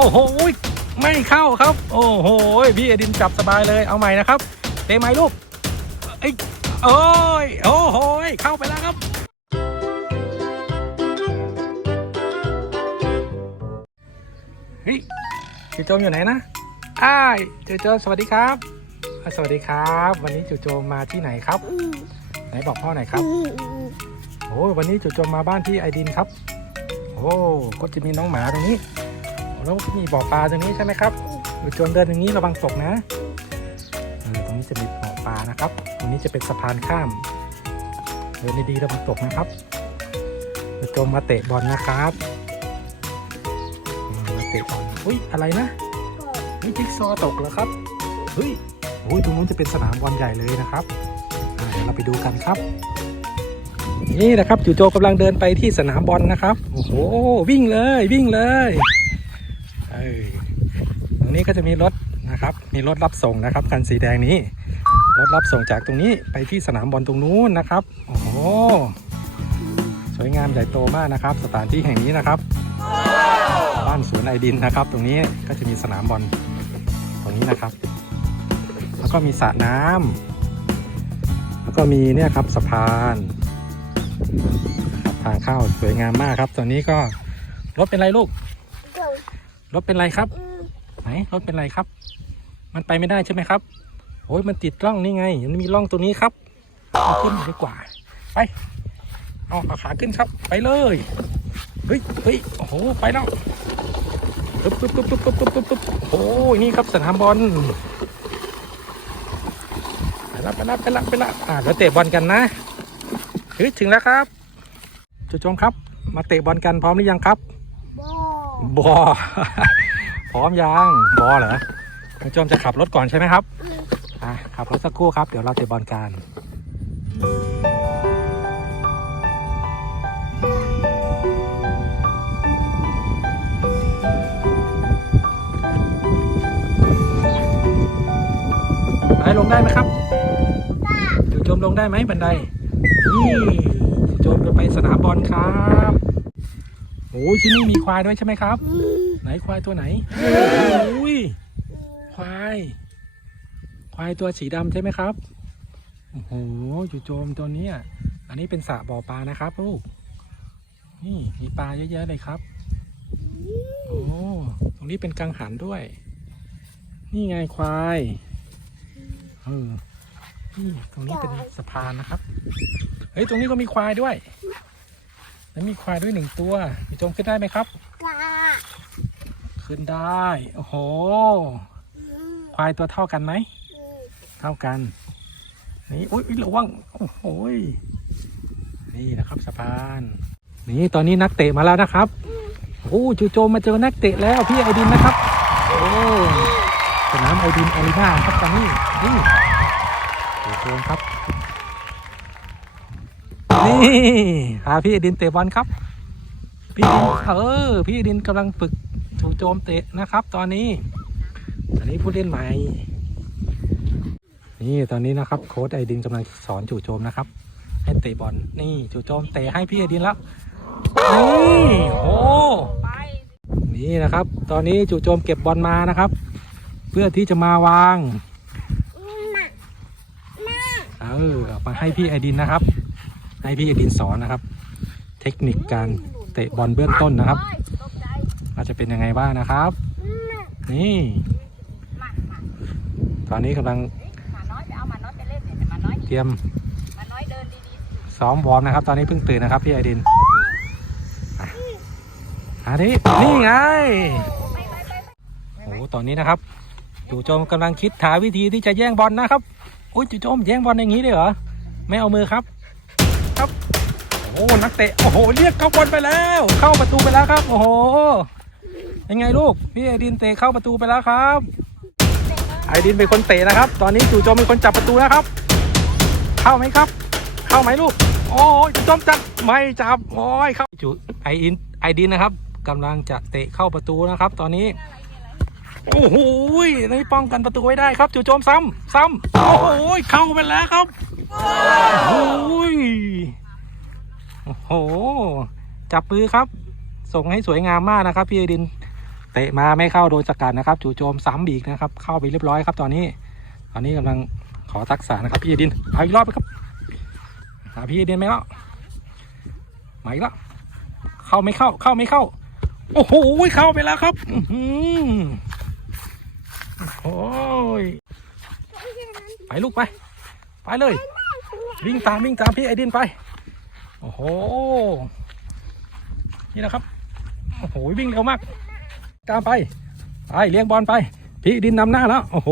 โอ้โหไม่เข้าครับ โอ้โหพี่เอดินจับสบายเลยเอาใหม่นะครับเตะไหมลูกเอ้โอ้ยโอ้โหเข้าไปแล้วครับเฮ้ยจู่โจมอยู่ไหนนะอ้ายจู่โจสวัสดีครับ สวัสดีครับ วันนี้จูโจมมาที่ไหนครับ ไหนบอกพ่อหน่อยครับโอ้วันนี้จูโจมมาบ้านที่ไอดินครับ โอ้ก็จะมีน้องหมาตรงนี้ แล้วมีบ่อปลาตรงนี้ใช่ไหมครับจู่โจมเดินตรงนี้ระวังตกนะเออตรงนี้จะมีบ่อปลานะครับ ตรงนี้จะเป็นสะพานข้าม เดินดีๆระวังตกนะครับจู่โจมมาเตะบอลนะครับมาเตะบอลอุ้ยอะไรนะนี่จิ๊กซอตกเหรอครับเฮ้ยโอ้ยตรงนู้นจะเป็นสนามบอลใหญ่เลยนะครับเดี๋ยวเราไปดูกันครับ นี่นะครับจู่โจกำลังเดินไปที่สนามบอลนะครับ โอ้โหวิ่งเลยวิ่งเลย รงนี้ก็จะมีรถนะครับ มีรถรับส่งนะครับคันสีแดงนี้ รถรับส่งจากตรงนี้ไปที่สนามบอลตรงนู้นนะครับ โอ้โห สวยงามใหญ่โตมากนะครับ สถานที่แห่งนี้นะครับ บ้านสวนไอดินนะครับ ตรงนี้ก็จะมีสนามบอลตรงนี้นะครับ แล้วก็มีสระน้ำแล้วก็มีเนี่ยครับสะพานครับทางเข้าสวยงามมากครับ ตอนนี้ก็รถเป็นไรลูก รถเป็นไรครับ ไหนรถเป็นไรครับ มันไปไม่ได้ใช่ไหมครับโอ้ยมันติดร่องนี่ไงมันมีร่องตรงนี้ครับขึ้นดีกว่า ไปเอาขาขึ้นครับ ไปเลยเฮ้ยเฮ้ยโอ้โหไปแล้วปึ๊บปึ๊บปึ๊บปึ๊บปึ๊บปึ๊บปึ๊บโอ้ยนี่ครับสนามบอลไปละไปละไปละไปละอ่าเดี๋ยวเตะบอลกันนะเฮ้ยถึงแล้วครับจุจงครับ มาเตะบอลกันพร้อมหรือยังครับบอบอ พร้อมยังบอเหรอน้องโจมจะขับรถก่อนใช่ไหมครับอะขับรถสักครู่ครับ เดี๋ยวเราเตะบอลกันไปลงได้ไหมครับจูโจมลงได้ไหมบันได นี่จูโจมจะไปสนามบอลครับโอ้ยที่นี่มีควายด้วยใช่ไหมครับไห นควายตัวไหนโอ้ยควาย ควายตัวสีดำใช่ไหมครับโอ้โหจู่โจมตัวเนี้ยอันนี้เป็นสระบ่อปลานะครับลูกนี่มีปลาเยอะแยะเลยครับโอ้ตรงนี้เป็นกังหันด้วย นี่ไงควายเออนี่ตรงนี้เป็นสะพานนะครับเฮ้ยตรงนี้ก็มีควายด้วย แล้วมีควายด้วยหนึ่งตัวจู่โจมขึ้นได้ไหมครับ ขึ้นได้ โอ้โห ควายตัวเท่ากันไหม เท่ากัน นี่อุ้ยระวัง โอ้โหยนี่นะครับสะพาน นี่ตอนนี้นักเตะมาแล้วนะครับ โอ้จูโจมมาเจอนักเตะแล้วพี่ไอดินนะครับ โอ้สนามไอดินอารีนาครับตอนนี้ นี่จูโจมครับ นี่พาพี่ไอดินเตะบอลครับ พี่ดินเออ พี่ไอดินกำลังฝึก จู่โจมเตะนะครับ ตอนนี้ อันนี้ผู้เล่นใหม่ นี่ตอนนี้นะครับโค้ดไอดินกำลังสอนจู่โจมนะครับ ให้เตะบอลนี่จู่โจมเตะให้พี่ไอดินแล้วนี่โอ้นี่นะครับ ตอนนี้จู่โจมเก็บบอลมานะครับ เพื่อที่จะมาวางเออมาให้พี่ไอดินนะครับ ให้พี่ไอดินสอนนะครับ เทคนิคการเตะบอลเบื้องต้นนะครับ ว่าจะเป็นยังไงบ้างนะครับ นี่ ตอนนี้กำลังหมาน้อยไปเอาหมาน้อยไปเล่นเนี่ยหมาน้อยเตรียมหมาน้อยเดินดีซ้อมวอร์มนะครับ ตอนนี้เพิ่งตื่นนะครับพี่ไอดินอะอันนี้นี่ไงๆไปไปไปโอ้โหตอนนี้นะครับจู่โจมกำลังคิดหาวิธีที่จะแย่งบอลนะครับโอ้ยจู่โจมแย่งบอลอย่างนี้เลยเหรอไม่เอามือครับ ครับโอ้โหนักเตะโอ้โหเรียกเข้าบอลไปแล้ว เข้าประตูไปแล้วครับ โอ้โห ยังไงลูก พี่ไอดินเตะเข้าประตูไปแล้วครับ ไอดินเป็นคนเตะนะครับ ตอนนี้จู่โจมเป็นคนจับประตูแล้วครับ เข้าไหมครับ เข้าไหมลูก โอ้ยจู่โจมจับไม่จับ โอ้ยเข้าจู่ไออินไอดินนะครับกำลังจะเตะเข้าประตูนะครับ ตอนนี้ โอ้โหนี่ป้องกันประตูไว้ได้ครับ จู่โจมซ้ำซ้ำโอ้โหเข้าไปแล้วครับ โอ้โหโอ้โห จับปือครับ ส่งให้สวยงามมากนะครับ พี่ไอดิน เตะมาไม่เข้าโดนสกัดนะครับ จู่โจมซ้ำอีกนะครับ เข้าไปเรียบร้อยครับ ตอนนี้ ตอนนี้กำลังขอทักษะนะครับพี่เอดินเอาอีกรอบไปครับหาพี่เอดินไหมแล้วมาอีกแล้วเข้าไม่เข้าเข้าไม่เข้า โอ้โหเข้าไปแล้วครับอืโอ้ยไปลูกไป ไปเลย วิ่งตามวิ่งตามพี่ไอดินไป โอ้โห นี่นะครับ โอ้โหวิ่งเร็วมาก ตามไป ไปเลี้ยงบอลไป พี่ดินนำหน้าแล้ว โอ้โห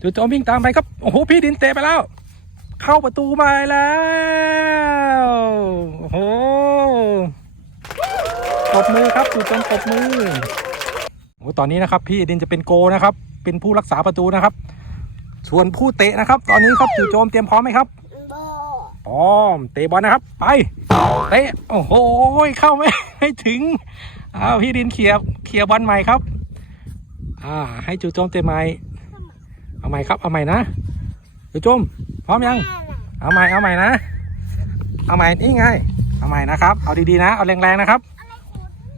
จู่โจมวิ่งตามไปครับ โอ้โห พี่ดินเตะไปแล้ว เข้าประตูมาแล้ว โอ้โหตบมือครับจู่โจมตบมือ โอ้ตอนนี้นะครับ พี่ดินจะเป็นโกนะครับ เป็นผู้รักษาประตูนะครับ ส่วนผู้เตะนะครับ ตอนนี้ครับจู่โจมเตรียมพร้อมไหมครับพร้อมเตะบอลนะครับ ไป เตะ โอ้โห เข้าไม่ไม่ถึง อ้าวพี่ดินเคลียร์เคลียร์บอลใหม่ครับ อ่า ให้จู่โจมเตะใหม่เอาใหม่ครับเอาใหม่นะจู่โจมพร้อมยัง เอาใหม่เอาใหม่นะ เอาใหม่นี่ไง เอาใหม่นะครับ เอาดีๆนะ เอาแรงๆนะครับ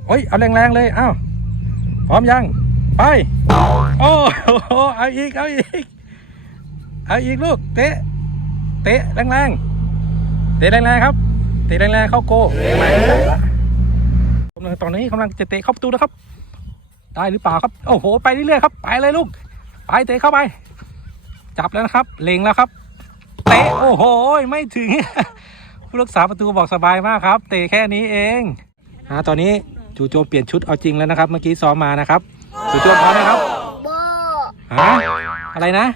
โอ้ยเอาแรงๆเลยอ้าวพร้อมยัง ไป โอ้โหเอาอีกเอาอีกเอาอีกลูกเตะเตะแรงๆเตะแรงๆครับ เตะแรงๆเข้าโกไม่ ตอนนี้กำลังจะเตะเข้าประตูนะครับ ได้หรือเปล่าครับ โอ้โห ไปเรื่อยๆครับ ไปเลยลูก ไปเตะเข้าไป จับแล้วนะครับ เล็งแล้วครับ เตะ โอ้โห ไม่ถึง ผู้รักษาประตูบอกสบายมากครับ เตะแค่นี้เองอ่าตอนนี้จู่โจมเปลี่ยนชุดเอาจริงแล้วนะครับ เมื่อกี้ซ้อมมานะครับ จู่โจมพร้อมไหมครับโบฮะอะไรนะ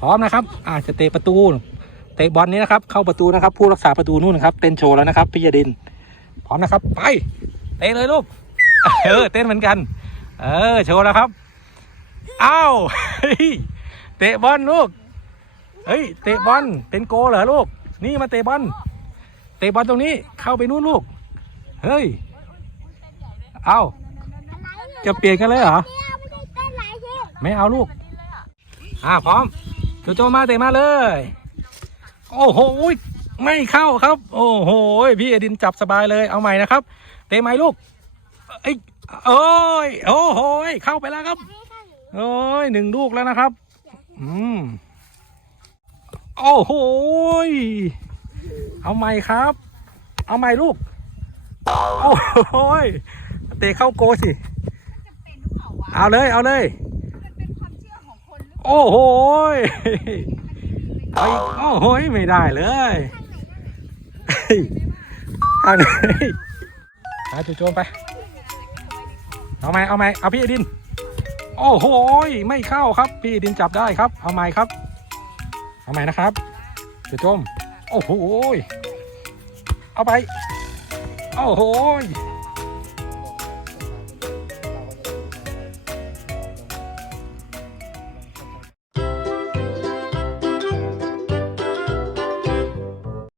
พร้อมนะครับ อาจจะเตะประตู เตะบอลนี้นะครับ เข้าประตูนะครับ ผู้รักษาประตูนู่นนะครับ เต้นโชว์แล้วนะครับพี่ยดิน พร้อมนะครับ ไป เตะเลยลูกเออเต้นเหมือนกัน เออโชว์แล้วครับอ้าวเตะบอลลูกเฮ้ยเตะบอลเป็นโกเหรอลูก นี่มาเตะบอลเตะบอลตรงนี้เข้าไปนู่นลูก เฮ้ยเอ้าจะเปลี่ยนกันเลยเหรอไม่เต้นหลายทีไม่เอาลูกอ่าพร้อมโจโจมาเตะมาเลย โอ้โหไม่เข้าครับ โอ้โหพี่เอดินจับสบายเลยเอาใหม่นะครับ เตะไหมลูกเอ้ยโอ้ยโอ้โหเข้าไปแล้วครับโอ้ยหนึ่งลูกแล้วนะครับ อืมโอ้โหเอาใหม่ครับ เอาใหม่ลูก โอ้โหเตะเข้าโกสิเอาเลยเอาเลย โอ้โหยเอาอีกโอ้โหยไม่ได้เลยเฮ้ยเอาไหน เอาจู่โจมไป เอาไหมเอาไหมเอาพี่ดิน โอ้โหยไม่เข้าครับ พี่ดินจับได้ครับ เอาไหมครับ เอาไหมนะครับจู่โจม โอ้โหยเอาไป โอ้โหย